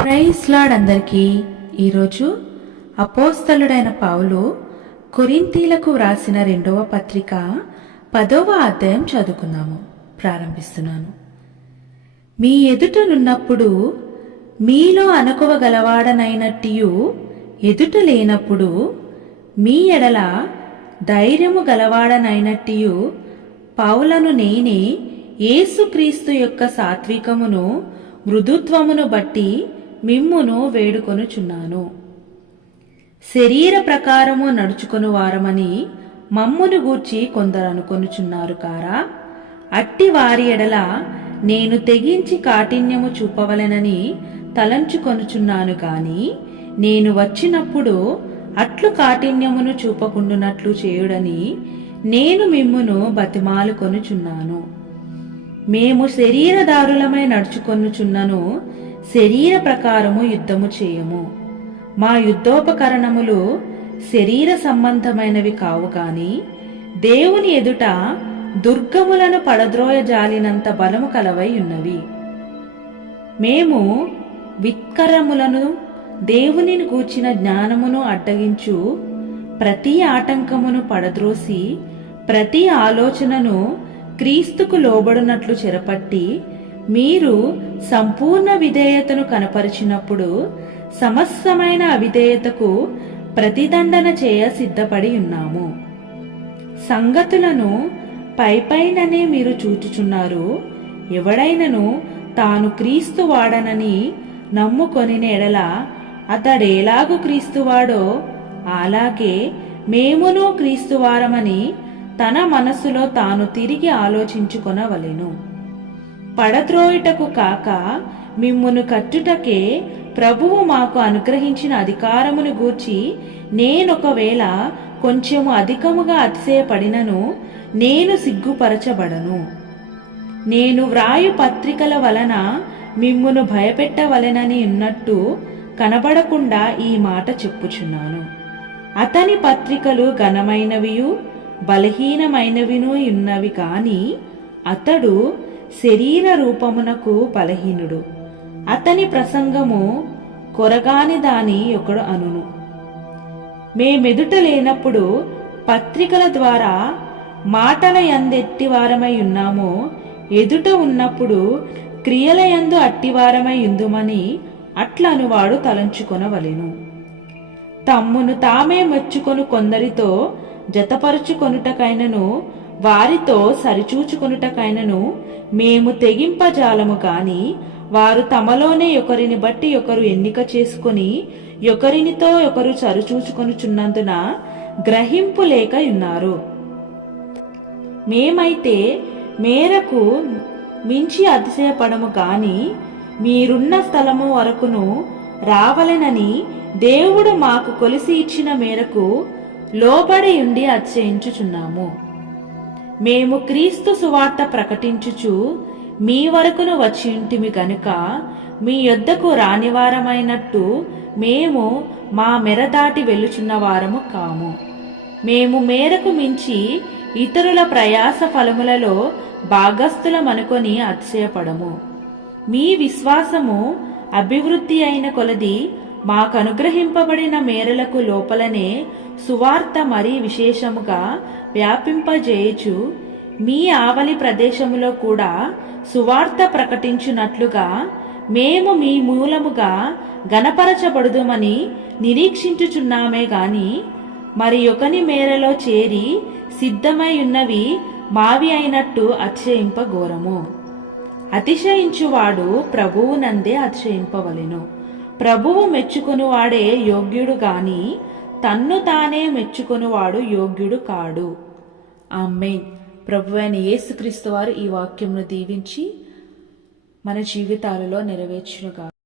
Praise lord అందరికీ. ఈరోజు అపోస్తలుడైన పౌలు కొరింథీలకు వ్రాసిన 2వ పత్రిక 10వ అధ్యాయం చదువుకుందాము. ప్రారంభిస్తున్నాను. మీ ఎదుటనున్నప్పుడు మీలో అనుకువ గలవాడనైనట్టియు ఎదుట లేనప్పుడు మీ ఎడల ధైర్యము గలవాడనైనట్టియు పౌలను నేనే యేసుక్రీస్తు యొక్క సాత్వికమును మృదుత్వమును బట్టి మిమ్మును వేడుకొనుచున్నాను. శరీర ప్రకారము నడుచుకొను వారమని మమ్మును గూర్చి కొందరు అనుకొనుచున్నారు కారా? అట్టి వారి ఎడల నేను తెగించి కాఠిన్యము చూపవలెనని తలంచుకొనుచున్నాను గాని నేను వచ్చినప్పుడు అట్లు కాఠిన్యమును చూపకుండునట్లు చేయుడని నేను మిమ్మును బతిమాలుకొనుచున్నాను. మేము శరీరదారులమై నడుచుకొనుచున్నను, శరీర ప్రకారము యుద్ధము చేయము. మా యుద్ధోపకరణములు శరీర సంబంధమైనవి కావు గాని దేవుని ఎదుట దుర్గములను పడద్రోయజాలినంత బలము కలవై ఉన్నవి. మేము విత్కరములను దేవునిని గూర్చిన జ్ఞానమును అడ్డగించు ప్రతి ఆటంకమును పడద్రోసి ప్రతి ఆలోచనను క్రీస్తుకు లోబడినట్లు చెరపట్టి మీరు సంపూర్ణ విధేయతను కనపరిచినప్పుడు సమస్తమైన అవిధేయతకు ప్రతిదండన చేయ సిద్ధపడి ఉన్నాము. సంగతులను పైపైననే మీరు చూచుచున్నారు. ఎవడైనను తాను క్రీస్తు వాడనని నమ్ముకొని ఎడల అతడేలాగు క్రీస్తువాడో అలాగే మేమును క్రీస్తువారమని తన మనస్సులో తాను తిరిగి ఆలోచించుకొనవలెను. పడద్రోయుటకు కాక మిమ్మును కట్టుటకే ప్రభువు మాకు అనుగ్రహించిన అధికారమును గూర్చి నేనొకవేళ కొంచెము అధికముగా అతిశయపడినను నేను సిగ్గుపరచబడను. నేను వ్రాయు పత్రికల వలన మిమ్మును భయపెట్టవలెనని ఉన్నట్టు కనబడకుండా ఈ మాట చెప్పుచున్నాను. అతని పత్రికలు ఘనమైనవియు బలహీనమైనవిను ఉన్నవి కాని అతడు శరీర రూపమునకు బలహీనుడు. అతని ప్రసంగము కొరగాని దాని ఒకడు అనును. మేమెదుట లేనప్పుడు పత్రికల ద్వారా మాటల యందెట్టివారమై ఉన్నామో ఎదుట ఉన్నప్పుడు క్రియల యందు అట్టివారమై ఉందుమని అట్లనువాడు తలంచుకొనవలెను. తమ్మును తామే మెచ్చుకొను కొందరితో జతపరుచుకొనుటకైనను వారితో సరిచూచుకొనుటకైనను మేము తెగింపజాలము గాని వారు తమలోనే ఒకరిని బట్టి ఒకరు ఎన్నిక చేసుకుని ఒకరినితో ఒకరు సరిచూచుకొనుచున్నందున గ్రహింపు లేక ఉన్నారు. మేమైతే మేరకు మించి అతిశయపడము గాని మీరున్న స్థలము వరకును రావలెనని దేవుడు మాకు కొలిసి ఇచ్చిన మేరకు లోబడి ఉండి అతిశయించుచున్నాము. మేము క్రీస్తు సువార్త ప్రకటించుచు మీ వరకును వచ్చి ఉంటిమి గనుక మీ యొద్దకు రానివారమైనట్టు మేము మా మెర దాటి వెళ్ళుచున్న వారము కాము. మేము మేరకు మించి ఇతరుల ప్రయాస ఫలములలో భాగస్థులమనుకొని అతిశయపడము. మీ విశ్వాసము అభివృద్ధి అయిన కొలది మాకనుగ్రహింపబడిన మేరలకు లోపలనే సువార్త మరీ విశేషముగా వ్యాపింపజేయుచు మీ ఆవలి ప్రదేశములో కూడా సువార్త ప్రకటించున్నట్లుగా మేము మీ మూలముగా గణపరచబడుదుమని నిరీక్షించుచున్నామే గాని మరి ఒకని మేరలో చేరి సిద్ధమై ఉన్నవి మావి అయినట్టు అతిశయింపఘోరము. అతిశయించువాడు ప్రభువునందే అతిశయింపవలెను. ప్రభువు మెచ్చుకొనువాడే యోగ్యుడు గాని తన్ను తానే మెచ్చుకొనువాడు యోగ్యుడు కాడు. ఆమేన్. ప్రభువైన యేసుక్రీస్తు వారు ఈ వాక్యమును దీవించి మన జీవితాలలో నెరవేర్చునుగా.